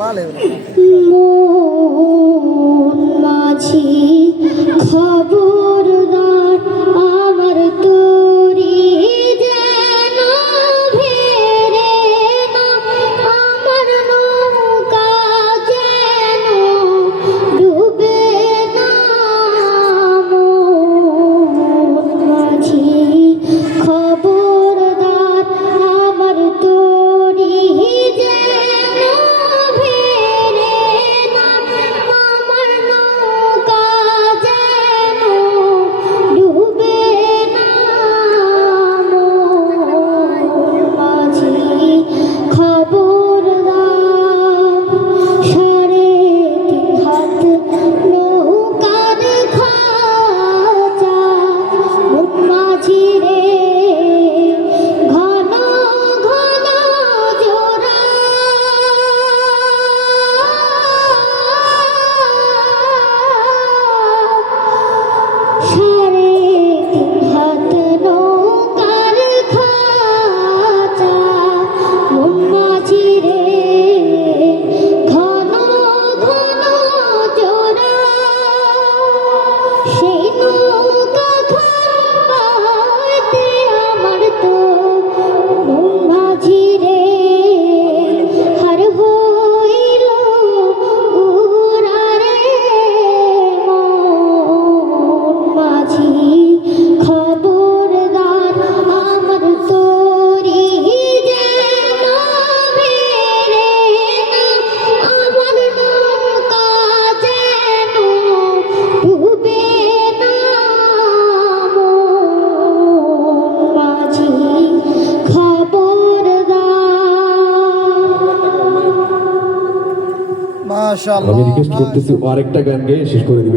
মন মাঝি খবরদার আমার তোরি যেন ভেরে না আমার নৌকা যেন ডুবে না মন মাঝি খবরদার আমার তোরি যেন ভেরে না আমার নৌকা যেন ডুবে না মন মাঝি খবরদার সাড়ে 3 হাত নৌকার খাঁচা মন মাঝি রে ঘন ঘন জোড়া সাড়ে 3 হাত নৌকার খাঁচা মন মাঝি রে ঘন ঘন জোড়া সেই নৌকা খাবাতে আমার তো মন মাঝি রে হার হইল উড়ারে মন মাঝি খবরদার আমার তোরি যেন ভেরে না আমার নৌকা যেন ডুবে না মন মাঝি খবরদার। আমি রিকোয়েস্ট করতেছি ও আরেকটা গান গেয়ে শেষ করে দিবে।